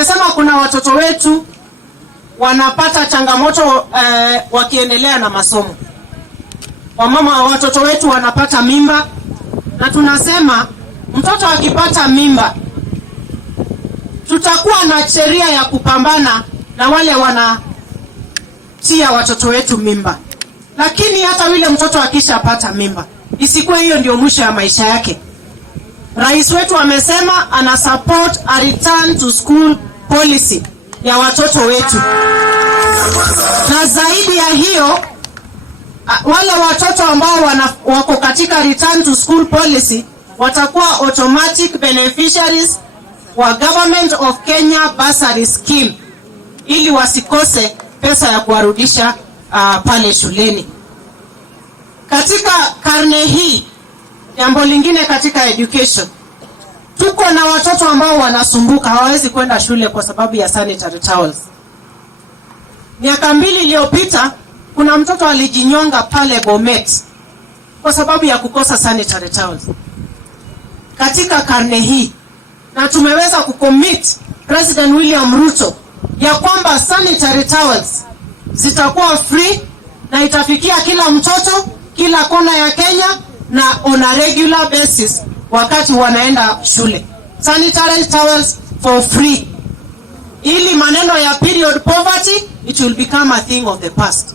Tumesema kuna watoto wetu wanapata changamoto wakiendelea na masomo. Wamama, watoto wetu wanapata mimba, na tunasema mtoto akipata mimba tutakuwa na sheria ya kupambana na wale wanatia watoto wetu mimba. Lakini hata yule mtoto akishapata mimba, isikuwe hiyo ndio mwisho ya maisha yake. Rais wetu amesema ana support a return to school policy ya watoto wetu. Na zaidi ya hiyo, wale watoto ambao wako katika return to school policy watakuwa automatic beneficiaries wa Government of Kenya bursary scheme, ili wasikose pesa ya kuwarudisha pale shuleni. Katika karne hii, jambo lingine katika education, tuko na watoto ambao wanasumbuka, hawawezi kwenda shule kwa sababu ya sanitary towels. Miaka 2 iliyopita kuna mtoto alijinyonga pale Bomet kwa sababu ya kukosa sanitary towels. Katika karne hii, na tumeweza kucommit President William Ruto ya kwamba sanitary towels zitakuwa free na itafikia kila mtoto, kila kona ya Kenya, na on a regular basis wakati wanaenda shule. Sanitary towels for free, ili maneno ya period poverty it will become a thing of the past.